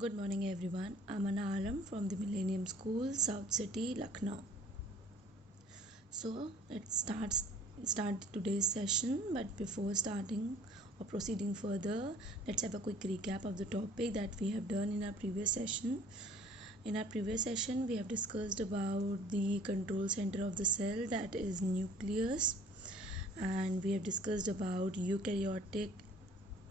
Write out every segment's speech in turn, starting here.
Good morning everyone. I'm Ana Alam from the Millennium School, South City, Lucknow. So let's start today's session, but before starting or proceeding further, let's have a quick recap of the topic that we have done in our previous session. In our previous session, we have discussed about the control center of the cell, that is nucleus, and we have discussed about eukaryotic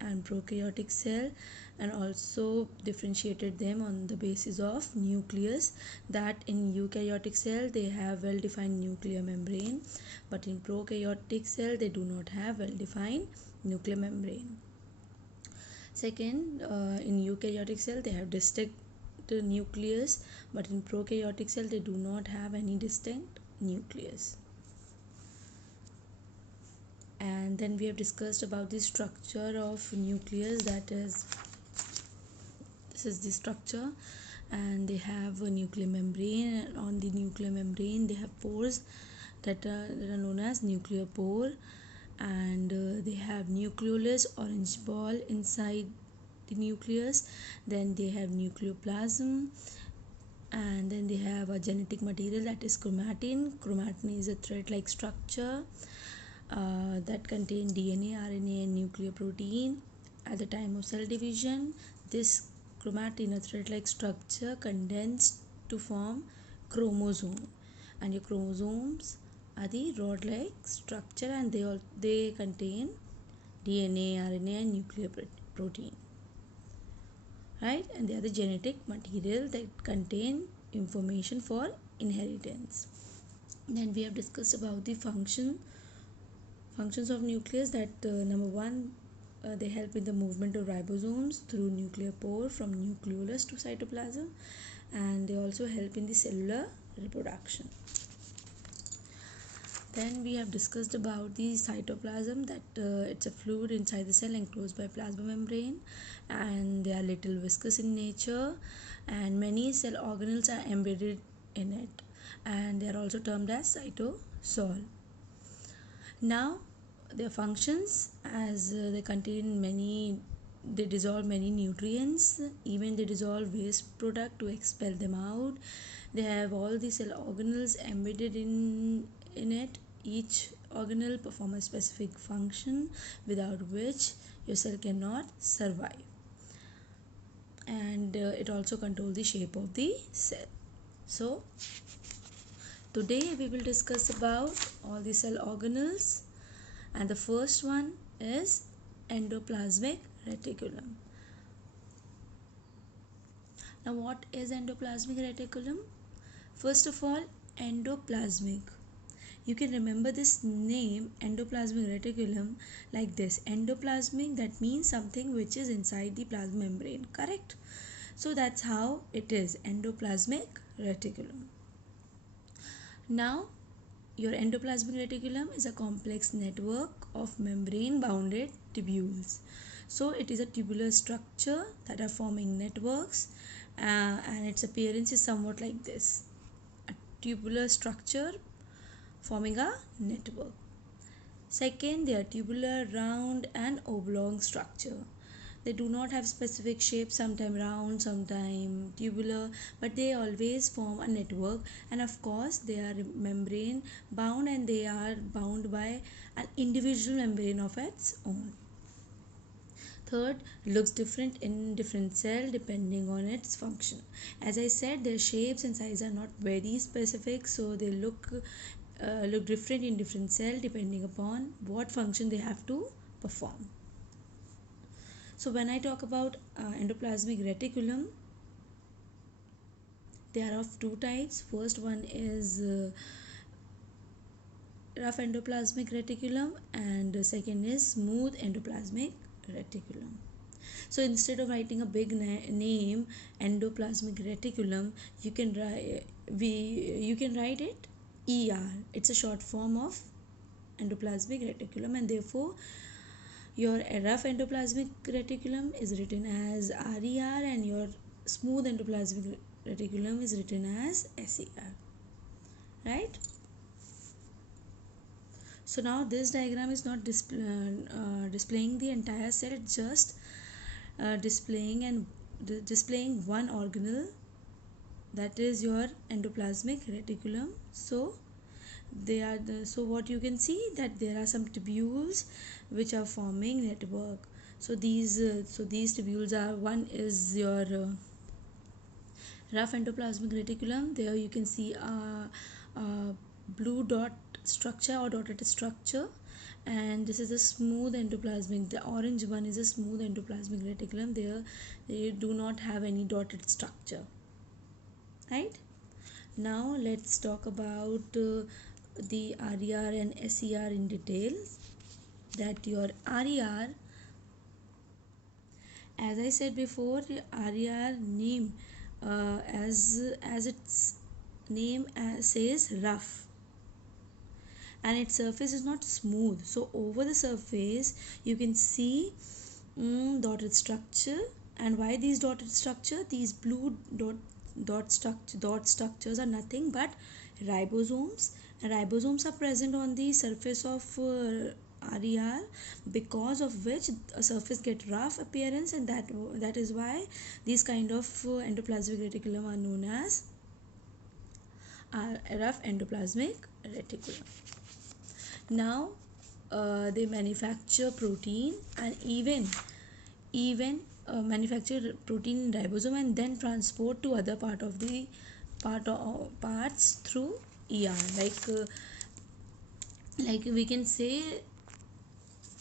and prokaryotic cell, and also differentiated them on the basis of nucleus, that in eukaryotic cell they have well defined nuclear membrane, but in prokaryotic cell they do not have well defined nuclear membrane. Second, in eukaryotic cell they have distinct nucleus, but in prokaryotic cell they do not have any distinct nucleus. And then we have discussed about the structure of nucleus, that is, this is the structure, and they have a nuclear membrane, and on the nuclear membrane they have pores that are known as nuclear pore, and they have nucleolus, orange ball inside the nucleus. Then they have nucleoplasm, and then they have a genetic material, that is chromatin. Chromatin is a thread-like structure that contain DNA, RNA, and nucleoprotein. At the time of cell division, this chromatin, a thread-like structure, condensed to form chromosome, and your chromosomes are the rod-like structure, and they contain DNA, RNA, and nucleoprotein, right? And they are the genetic material that contain information for inheritance. Then we have discussed about the functions of nucleus, that number one, they help in the movement of ribosomes through nuclear pore from nucleolus to cytoplasm, and they also help in the cellular reproduction. Then we have discussed about the cytoplasm, that it's a fluid inside the cell enclosed by plasma membrane, and they are little viscous in nature, and many cell organelles are embedded in it, and they are also termed as cytosol. Now their functions, as they dissolve many nutrients, even they dissolve waste product to expel them out. They have all the cell organelles embedded in it. Each organelle perform a specific function without which your cell cannot survive, and it also controls the shape of the cell. So today we will discuss about all the cell organelles, and the first one is endoplasmic reticulum. Now what is endoplasmic reticulum? First of all, endoplasmic, you can remember this name endoplasmic reticulum like this. Endoplasmic, that means something which is inside the plasma membrane, correct? So that's how it is, endoplasmic reticulum. Now your endoplasmic reticulum is a complex network of membrane bounded tubules. So it is a tubular structure that are forming networks, and its appearance is somewhat like this, a tubular structure forming a network. Second, they are tubular, round, and oblong structure. They do not have specific shape, sometime round, sometime tubular, but they always form a network, and of course they are membrane bound, and they are bound by an individual membrane of its own. Third, looks different in different cell depending on its function. As I said, their shapes and size are not very specific, so they look different in different cell depending upon what function they have to perform. So when I talk about endoplasmic reticulum, they are of two types. First one is rough endoplasmic reticulum, and the second is smooth endoplasmic reticulum. So instead of writing a big name endoplasmic reticulum, you can write it ER. It's a short form of endoplasmic reticulum, and therefore your rough endoplasmic reticulum is written as RER, and your smooth endoplasmic reticulum is written as SER, right? So now this diagram is not displaying the entire cell, it's just displaying and displaying one organelle, that is your endoplasmic reticulum. So what you can see, that there are some tubules which are forming network. So these tubules are, one is your rough endoplasmic reticulum. There you can see a blue dot structure or dotted structure, and this is a smooth endoplasmic. The orange one is a smooth endoplasmic reticulum. There they do not have any dotted structure, right? Now let's talk about the RER and SER in detail. That your RER, as I said before, RER name, as its name says, rough, and its surface is not smooth. So over the surface you can see dotted structure. And why these dotted structure? These blue dot structures are nothing but ribosomes, and ribosomes are present on the surface of RER, because of which a surface get rough appearance, and that is why these kind of endoplasmic reticulum are known as rough endoplasmic reticulum. Now they manufacture protein, and even manufacture protein in ribosome and then transport to other parts through ER. Like we can say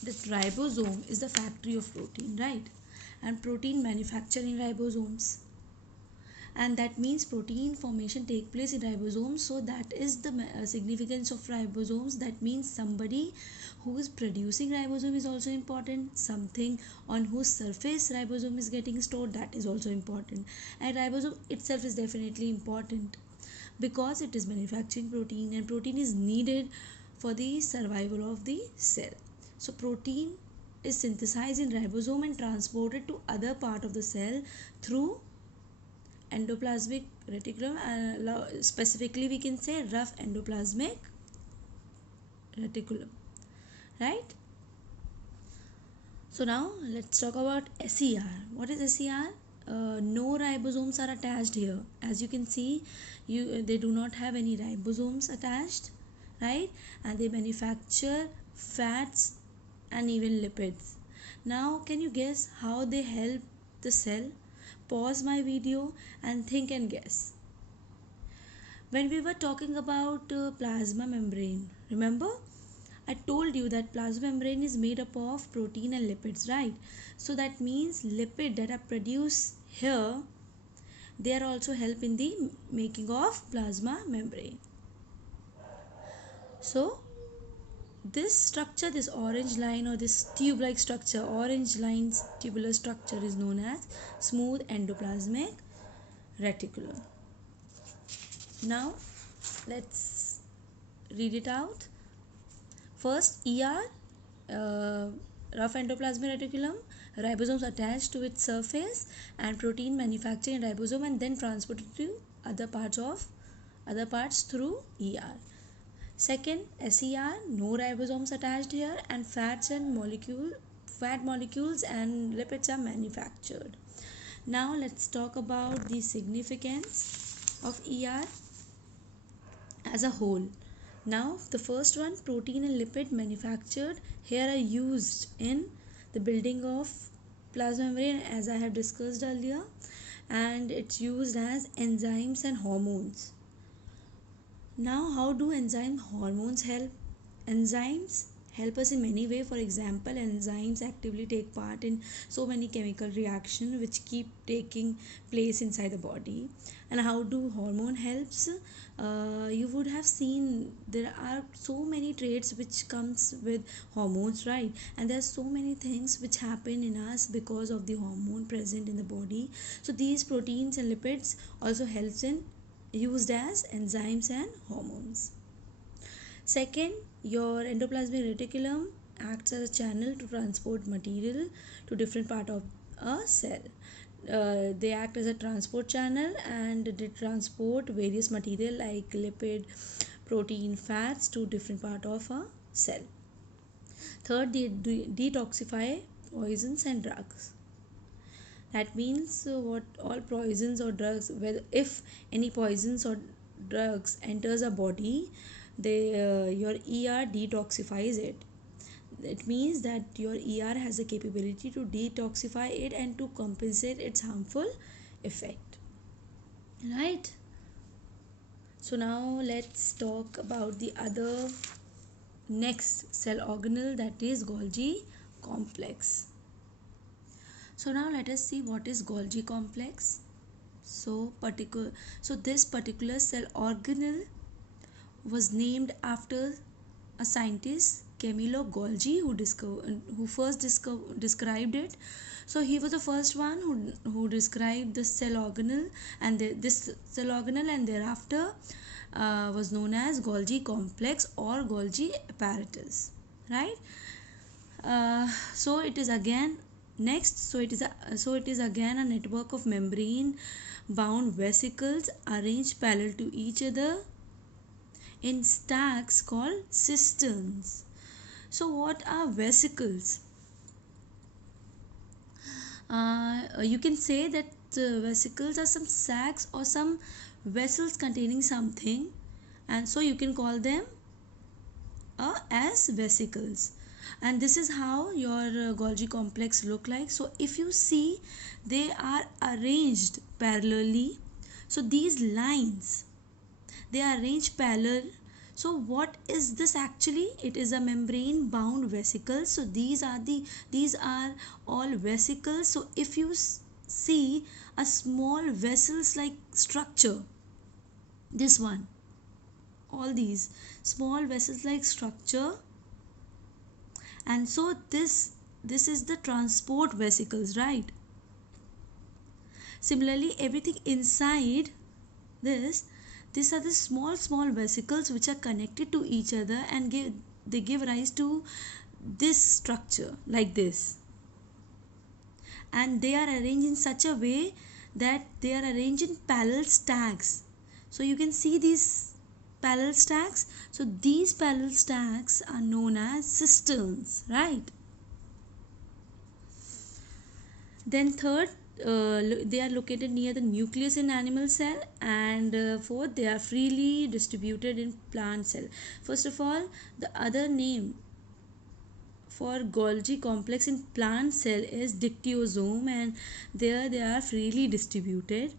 that ribosome is the factory of protein, right? And protein manufactured in ribosomes, and that means protein formation take place in ribosomes. So that is the significance of ribosomes. That means somebody who is producing ribosome is also important. Something on whose surface ribosome is getting stored, that is also important. And ribosome itself is definitely important because it is manufacturing protein, and protein is needed for the survival of the cell. So protein is synthesized in ribosome and transported to other part of the cell through endoplasmic reticulum, and specifically we can say rough endoplasmic reticulum, right? So now let's talk about SER. What is SER? No ribosomes are attached here. As you can see, they do not have any ribosomes attached, right? And they manufacture fats and even lipids. Now can you guess how they help the cell? Pause my video and think and guess. When we were talking about plasma membrane, remember I told you that plasma membrane is made up of protein and lipids, right? So that means lipid that are produced here, they are also help in the making of plasma membrane. So this structure, this orange line or this tube like structure, orange lines tubular structure, is known as smooth endoplasmic reticulum. Now let's read it out. First, ER, rough endoplasmic reticulum, ribosomes attached to its surface, and protein manufactured in ribosome and then transported to other parts through ER. Second, SER, no ribosomes attached here, and fat molecules and lipids are manufactured. Now let's talk about the significance of ER as a whole. Now the first one, protein and lipid manufactured here are used in the building of plasma membrane, as I have discussed earlier, and it's used as enzymes and hormones. Now how do enzyme hormones help? Enzymes help us in many ways. For example, enzymes actively take part in so many chemical reactions which keep taking place inside the body. And how do hormone helps? You would have seen there are so many traits which comes with hormones, right? And there are so many things which happen in us because of the hormone present in the body. So these proteins and lipids also helps in used as enzymes and hormones. Second, your endoplasmic reticulum acts as a channel to transport material to different part of a cell. They act as a transport channel and they transport various material like lipid, protein, fats to different part of a cell. Third, they detoxify poisons and drugs. That means what all poisons or drugs, whether if any poisons or drugs enters a body, they your ER detoxifies it. It means that your ER has the capability to detoxify it and to compensate its harmful effect, right? So now let's talk about the other next cell organelle, that is Golgi complex. So now let us see what is Golgi complex. So this particular cell organelle was named after a scientist, Camillo Golgi, who first described it. So he was the first one who described the cell organelle, and this cell organelle, and thereafter was known as Golgi complex or Golgi apparatus, right? So it is again next. So it is again a network of membrane bound vesicles arranged parallel to each other in stacks called cisterns. So what are vesicles? You can say that vesicles are some sacs or some vessels containing something, and so you can call them as vesicles. And this is how your Golgi complex look like. So if you see, they are arranged parallelly. So these lines, they are arranged parallel. So what is this actually? It is a membrane bound vesicle. So these are all vesicles. So if you see a small vessels like structure, this one, all these small vessels like structure, and so this is the transport vesicles, right? Similarly, everything inside this, these are the small vesicles which are connected to each other and give rise to this structure like this, and they are arranged in such a way that they are arranged in parallel stacks. So you can see these parallel stacks. So these parallel stacks are known as cisterns, right? Then third, they are located near the nucleus in animal cell, and fourth, they are freely distributed in plant cell. First of all, the other name for Golgi complex in plant cell is dictyosome, and there they are freely distributed,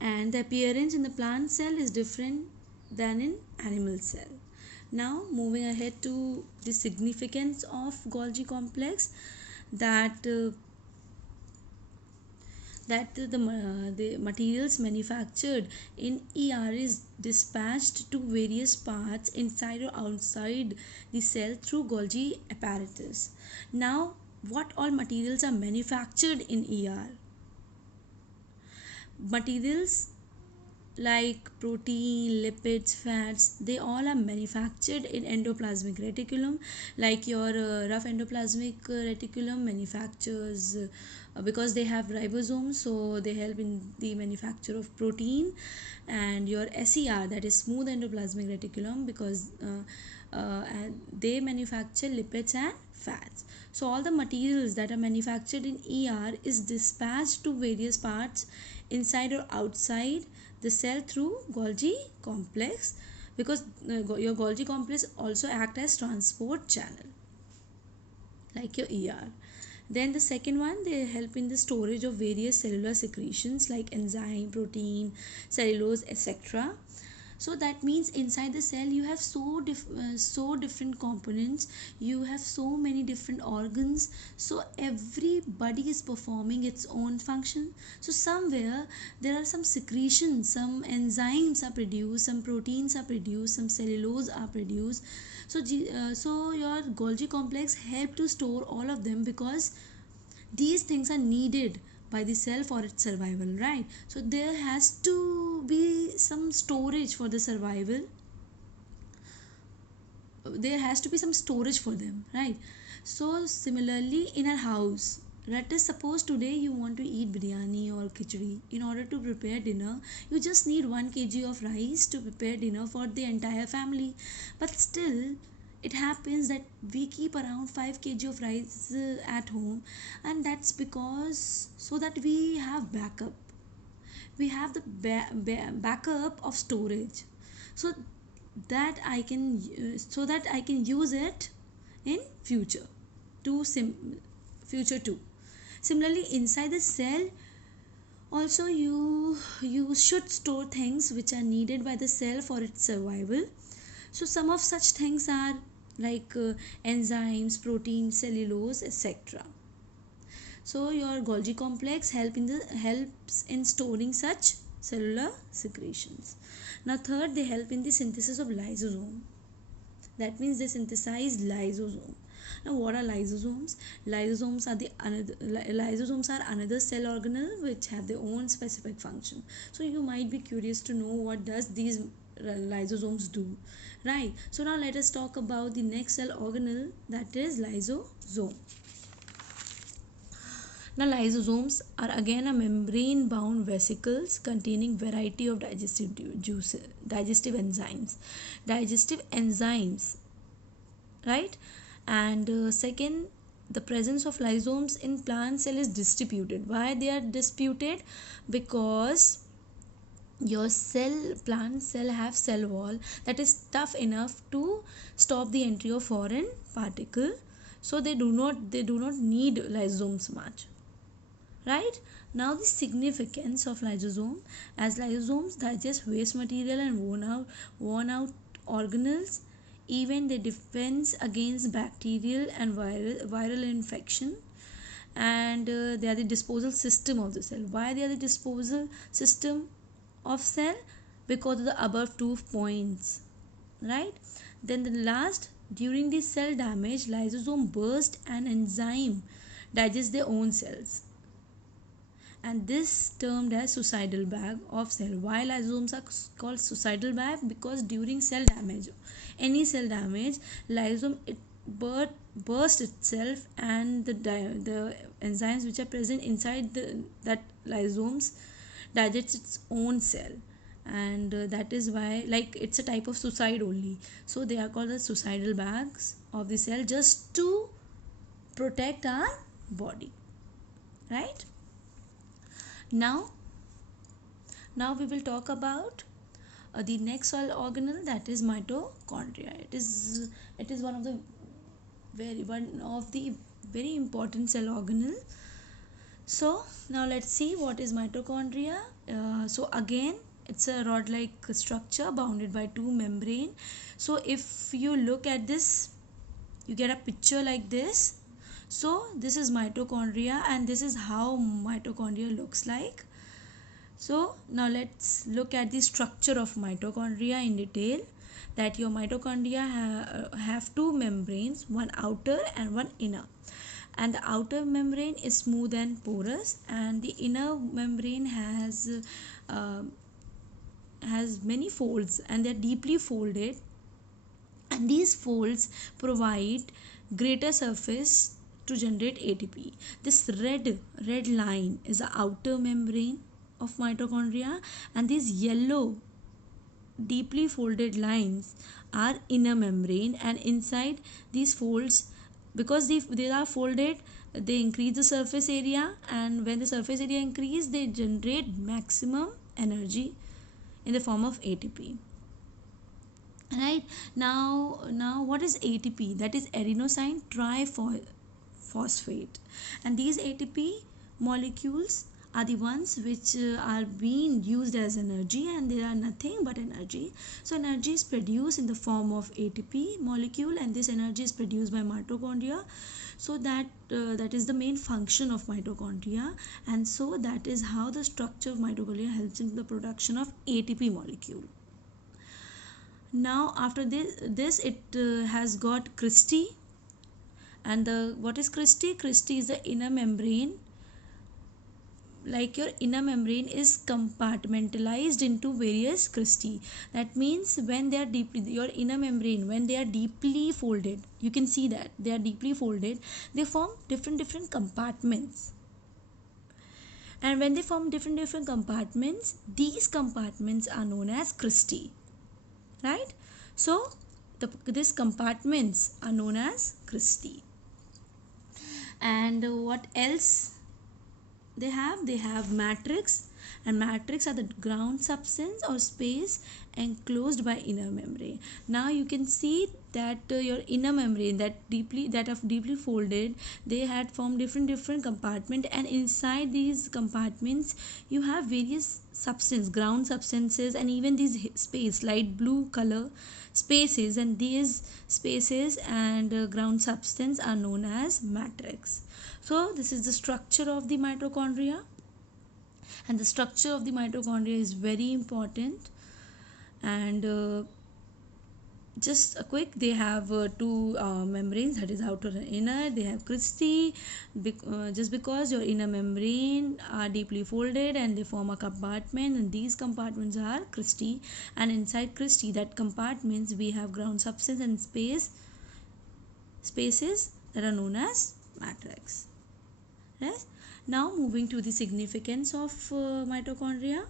and the appearance in the plant cell is different than in animal cell. Now moving ahead to the significance of Golgi complex, that the materials manufactured in ER is dispatched to various parts inside or outside the cell through Golgi apparatus. Now, what all materials are manufactured in ER? Materials like protein, lipids, fats, they all are manufactured in endoplasmic reticulum. Like your rough endoplasmic reticulum manufactures because they have ribosomes, so they help in the manufacture of protein. And your SER, that is smooth endoplasmic reticulum, because and they manufacture lipids and fats. So all the materials that are manufactured in ER is dispatched to various parts inside or outside the cell through Golgi complex, because your Golgi complex also act as transport channel like your ER. Then the second one, they help in the storage of various cellular secretions like enzyme, protein, cellulose, etc. So that means inside the cell you have so different components, you have so many different organs, so everybody is performing its own function. So somewhere there are some secretions, some enzymes are produced, some proteins are produced, some cellulose are produced. So your Golgi complex help to store all of them, because these things are needed by the cell for its survival, right? So there has to be some storage for the survival, there has to be some storage for them, right? So similarly in our house, let us suppose today you want to eat biryani or khichdi. In order to prepare dinner, you just need 1 kg of rice to prepare dinner for the entire family. But still, it happens that we keep around 5 kg of rice at home, and that's because so that we have backup, we have the backup of storage, so that I can use it in future to future too. Similarly, inside the cell also, you should store things which are needed by the cell for its survival. So some of such things are like enzymes, proteins, cellulose, etc. So your Golgi complex helps in storing such cellular secretions. Now third, they help in the synthesis of lysosome. That means they synthesize lysosome. Now what are lysosomes? Lysosomes are another cell organelle which have their own specific function. So you might be curious to know what does these lysosomes do, right? So now let us talk about the next cell organelle, that is lysosome. Now lysosomes are again a membrane bound vesicles containing variety of digestive enzymes, right? And second, the presence of lysosomes in plant cell is disputed. Why they are disputed? Because your plant cell have cell wall that is tough enough to stop the entry of foreign particle, so they do not need lysosomes much, right? Now the significance of lysosome, as lysosomes digest waste material and worn out organelles, even they defense against bacterial and viral infection, and they are the disposal system of the cell. Why they are the disposal system of cell? Because of the above 2 points, right? Then the last, during the cell damage, lysosome burst and enzyme digest their own cells, and this termed as suicidal bag of cell. Why lysosomes are called suicidal bag? Because during cell damage, any cell damage, lysosome burst itself, and the enzymes which are present inside that lysosomes digest its own cell, and that is why, like, it's a type of suicide only. So they are called the suicidal bags of the cell, just to protect our body, right? Now we will talk about the next cell organelle, that is mitochondria. It is one of the very important cell organelle. So now let's see what is mitochondria. So again, it's a rod-like structure bounded by 2 membrane. So if you look at this, you get a picture like this. So this is mitochondria, and this is how mitochondria looks like. So now let's look at the structure of mitochondria in detail. That your mitochondria have 2 membranes, one outer and one inner. And the outer membrane is smooth and porous, and the inner membrane has many folds, and they are deeply folded, and these folds provide greater surface to generate ATP. This red line is the outer membrane of mitochondria, and these yellow deeply folded lines are inner membrane, and inside these folds, because they are folded, they increase the surface area, and when the surface area increase, they generate maximum energy in the form of ATP. Right? Now what is ATP? That is adenosine triphosphate, and these ATP molecules are the ones which are being used as energy, and they are nothing but energy. So energy is produced in the form of ATP molecule, and this energy is produced by mitochondria. So that is the main function of mitochondria, and so that is how the structure of mitochondria helps in the production of ATP molecule. Now after this it has got cristae, and what is cristae? Cristae is the inner membrane. Like your inner membrane is compartmentalized into various cristae. That means when they are your inner membrane, when they are deeply folded, you can see that they are deeply folded, they form different compartments. And when they form different compartments, these compartments are known as cristae, right? So these compartments are known as cristae. And what else they have matrix, and matrix are the ground substance or space enclosed by inner membrane. Now you can see that your inner membrane that have deeply folded, they had formed different compartment, and inside these compartments you have various substance, ground substances, and even these space light blue color spaces, and these spaces and ground substance are known as matrix. So this is the structure of the mitochondria, and the structure of the mitochondria is very important. And just a quick, they have two membranes, that is outer and inner. They have cristae, just because your inner membrane are deeply folded and they form a compartment, and these compartments are cristae, and inside cristae, that compartments, we have ground substance and spaces that are known as matrix. Yes. Now moving to the significance of mitochondria.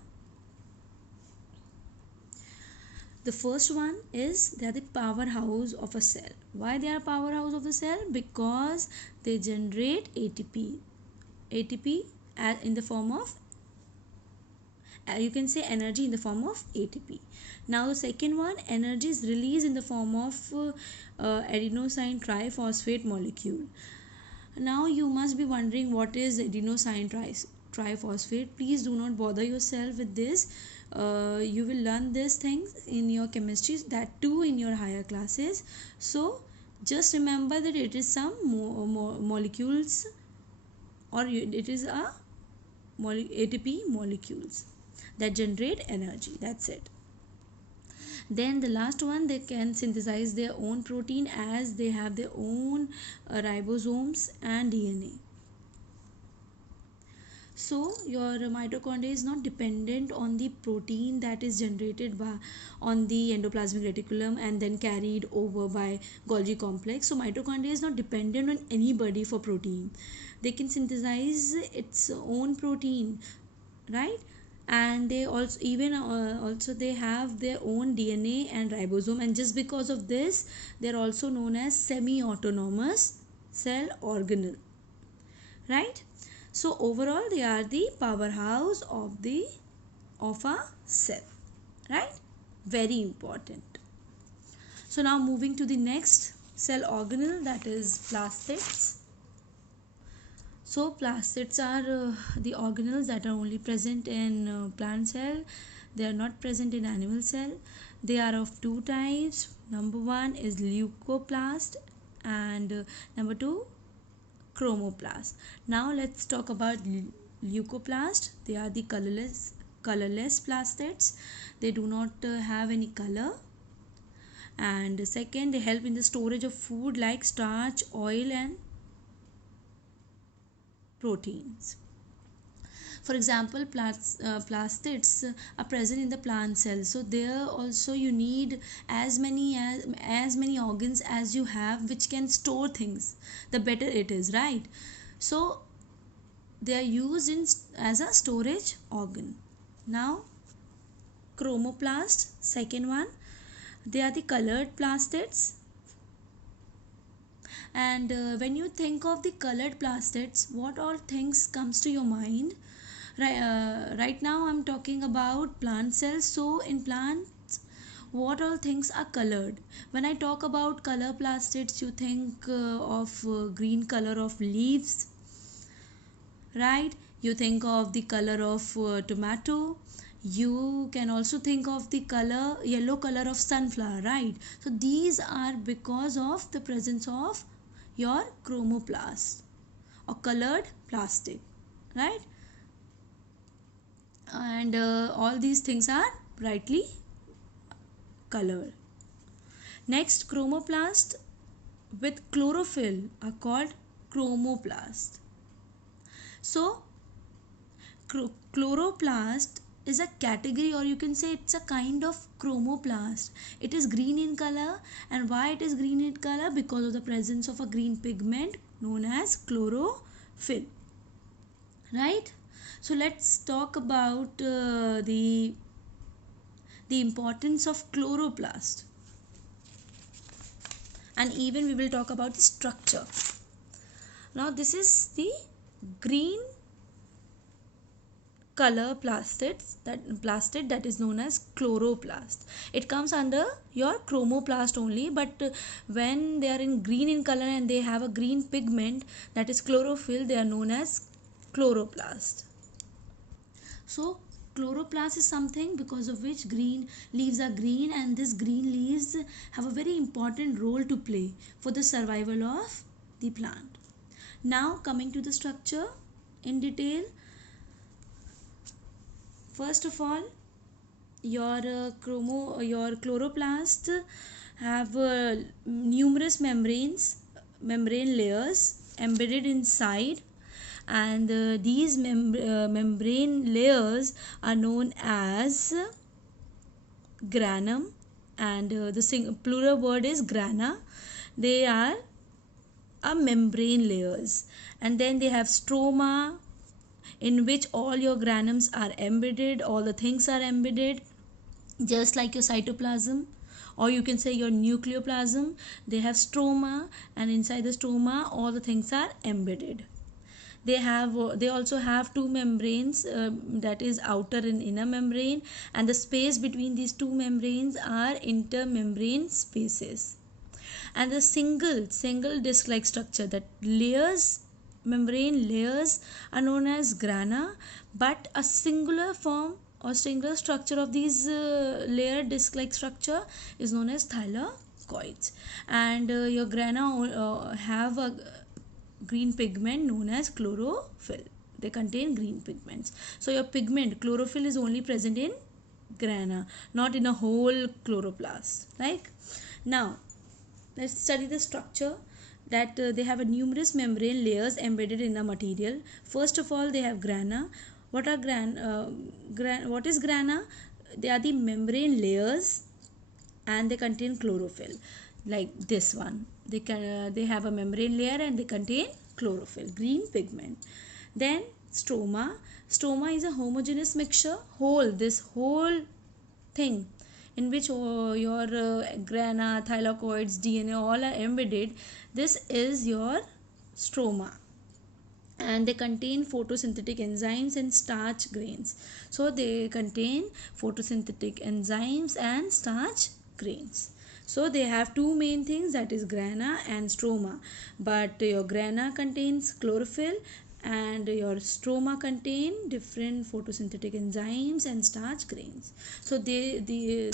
The first one is they are the powerhouse of a cell. Why they are powerhouse of the cell? Because they generate ATP. ATP in the form of, you can say energy in the form of ATP. Now the second one, energy is released in the form of adenosine triphosphate molecule. Now you must be wondering what is adenosine triphosphate. Please do not bother yourself with this. You will learn these things in your chemistry, that too in your higher classes. So just remember that it is some molecules, or it is a ATP molecules that generate energy. That's it. Then the last one, they can synthesize their own protein, as they have their own ribosomes and DNA. So your mitochondria is not dependent on the protein that is generated on the endoplasmic reticulum and then carried over by Golgi complex. So mitochondria is not dependent on anybody for protein. They can synthesize its own protein, right? And they also they have their own DNA and ribosome, and just because of this, they are also known as semi-autonomous cell organelle, right? So overall, they are the powerhouse of a cell, right? Very important. So now moving to the next cell organelle, that is plastids. So plastids are the organelles that are only present in plant cell. They are not present in animal cell. They are of two types. Number one is leucoplast, and number two, chromoplast. Now let's talk about leucoplast. They are the colorless plastids. They do not have any color. And second, they help in the storage of food like starch, oil, and proteins. For example, plastids are present in the plant cells. So there also you need as many organs as you have which can store things, the better it is, right? So they are used as a storage organ. Now chromoplast, second one, they are the colored plastids. And when you think of the colored plastids, what all things comes to your mind? Right now I'm talking about plant cells. So in plants, what all things are colored? When I talk about color plastids, you think of green color of leaves, right? You think of the color of tomato. You can also think of the yellow color of sunflower, right? So these are because of the presence of your chromoplast or colored plastic, right? And all these things are brightly colored. Next, chromoplast with chlorophyll are called chromoplast. So chloroplast is a category, or you can say it's a kind of chromoplast. It is green in color. And why it is green in color? Because of the presence of a green pigment known as chlorophyll, right? So let's talk about the importance of chloroplast. and even we will talk about the structure. Now this is the green color plastid that is known as chloroplast. It comes under your chromoplast only, but when they are in green in color and they have a green pigment, that is chlorophyll, they are known as chloroplast. So chloroplast is something because of which green leaves are green, and this green leaves have a very important role to play for the survival of the plant. Now coming to the structure in detail. First of all, your chloroplast have numerous membrane layers embedded inside, and these membrane layers are known as granum, and the plural word is grana. They are membrane layers, and then they have stroma, in which all your granums are embedded, all the things are embedded, just like your cytoplasm, or you can say your nucleoplasm. They have stroma, and inside the stroma all the things are embedded. They also have two membranes, that is outer and inner membrane, and the space between these two membranes are intermembrane spaces. And the single disc like structure, that membrane layers are known as grana, but a singular form or singular structure of these layered disc like structure is known as thylakoids. And your grana have a green pigment known as chlorophyll. They contain green pigments. So your pigment chlorophyll is only present in grana, not in a whole chloroplast. Like, now let's study the structure. That they have a numerous membrane layers embedded in the material. First of all, they have grana. What is grana? They are the membrane layers, and they contain chlorophyll, like this one. They have a membrane layer and they contain chlorophyll, green pigment. Then stroma. Stroma is a homogeneous mixture, this whole thing in which your grana, thylakoids, DNA all are embedded. This is your stroma, and they contain photosynthetic enzymes and starch grains. So they contain photosynthetic enzymes and starch grains. So they have two main things, that is grana and stroma, but your grana contains chlorophyll and your stroma contain different photosynthetic enzymes and starch grains. So there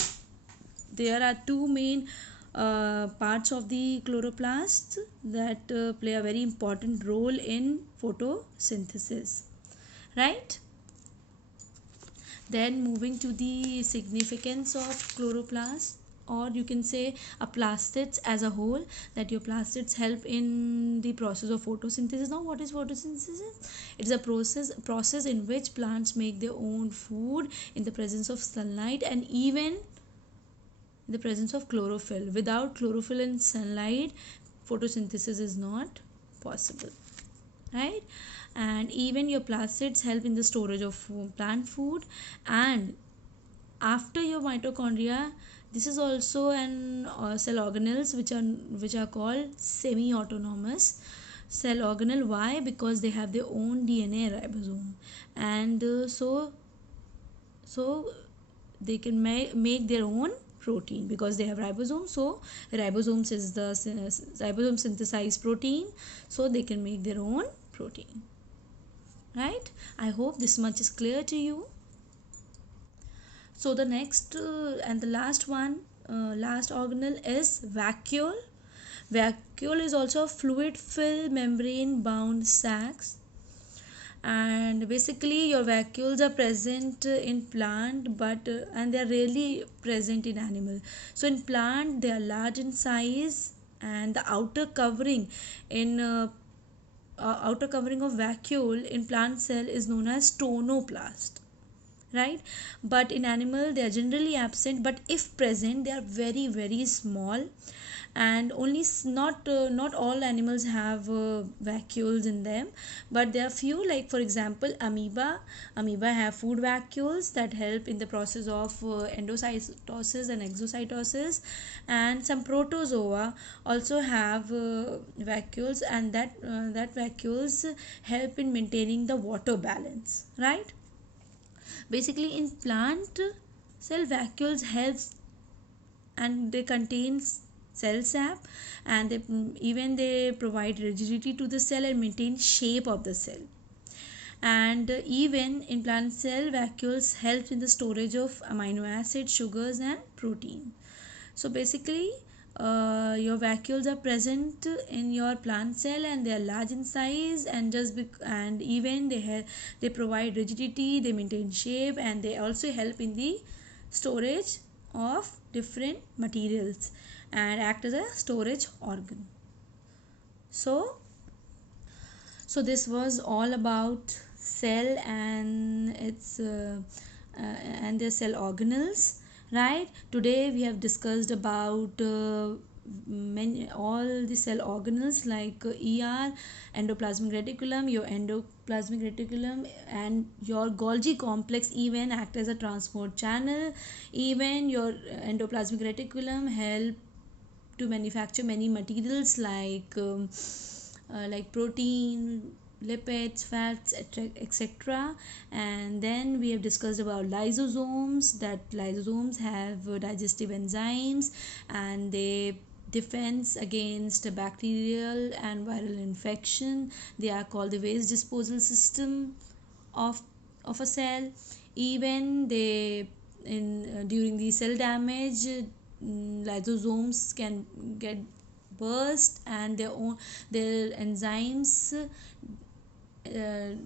are two main parts of the chloroplast that play a very important role in photosynthesis, right? Then moving to the significance of chloroplast, or you can say a plastids as a whole, that your plastids help in the process of photosynthesis. Now what is photosynthesis? It's a process in which plants make their own food in the presence of sunlight, and even in the presence of chlorophyll. Without chlorophyll and sunlight, photosynthesis is not possible, right? And even your plastids help in the storage of plant food. And after your mitochondria, this is also an cell organelles which are called semi-autonomous cell organelle. Why? Because they have their own DNA ribosome, and so they can make their own protein because they have ribosomes. So ribosomes is the ribosome synthesized protein, so they can make their own protein, right? I hope this much is clear to you. So the next and the last one, last organelle is vacuole. Vacuole is also a fluid-filled membrane-bound sacs, and basically your vacuoles are present in plant, but and they are rarely present in animal. So in plant they are large in size, and the outer covering of vacuole in plant cell is known as tonoplast, right? But in animal they are generally absent, but if present they are very small, and only not all animals have vacuoles in them, but there are few, like for example amoeba have food vacuoles that help in the process of endocytosis and exocytosis, and some protozoa also have vacuoles, and that vacuoles help in maintaining the water balance, right? Basically in plant cell, vacuoles helps, and they contain cell sap, and even they provide rigidity to the cell and maintain shape of the cell. And even in plant cell, vacuoles help in the storage of amino acids, sugars and protein. So basically your vacuoles are present in your plant cell, and they are large in size, and and even they provide rigidity, they maintain shape, and they also help in the storage of different materials and act as a storage organ. So this was all about cell and its and their cell organelles, right? Today we have discussed about many all the cell organelles, like ER, endoplasmic reticulum. Your endoplasmic reticulum and your Golgi complex even act as a transport channel. Even your endoplasmic reticulum help to manufacture many materials like protein, lipids, fats, etc. And then we have discussed about lysosomes, that lysosomes have digestive enzymes, and they defense against bacterial and viral infection. They are called the waste disposal system of a cell. Even they in during the cell damage, lysosomes can get burst, and their enzymes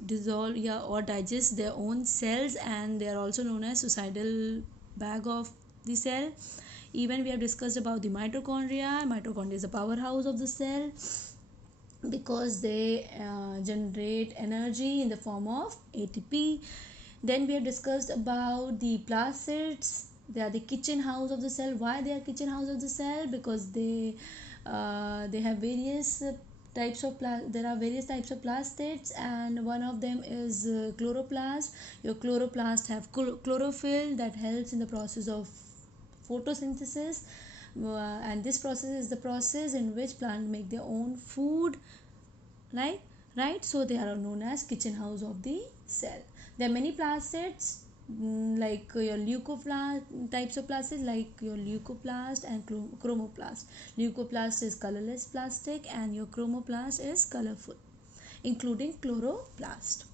dissolve, or digest their own cells, and they are also known as suicidal bag of the cell. Even we have discussed about the mitochondria is a powerhouse of the cell, because they generate energy in the form of ATP. Then we have discussed about the plastids. They are the kitchen house of the cell. Why they are kitchen house of the cell? Because they have various types of there are various types of plastids, and one of them is chloroplast. Your chloroplast have chlorophyll that helps in the process of photosynthesis, and this process is the process in which plant make their own food, right? So they are known as kitchen house of the cell. There are many plastids, like your leucoplast types of plastids, like your leucoplast and chromoplast. Leucoplast is colorless plastic, and your chromoplast is colorful, including chloroplast.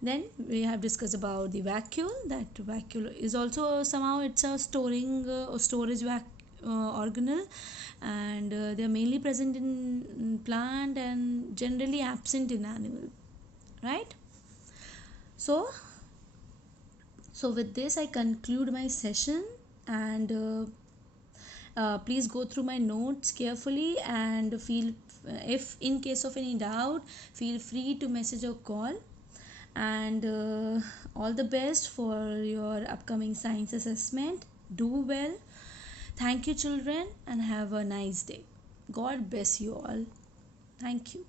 Then we have discussed about the vacuole. That vacuole is also somehow it's a storage organelle, and they are mainly present in plant and generally absent in animal, right? So with this I conclude my session, and please go through my notes carefully, and feel if in case of any doubt, feel free to message or call. And all the best for your upcoming science assessment. Do well. Thank you, children, and have a nice day. God bless you all. Thank you.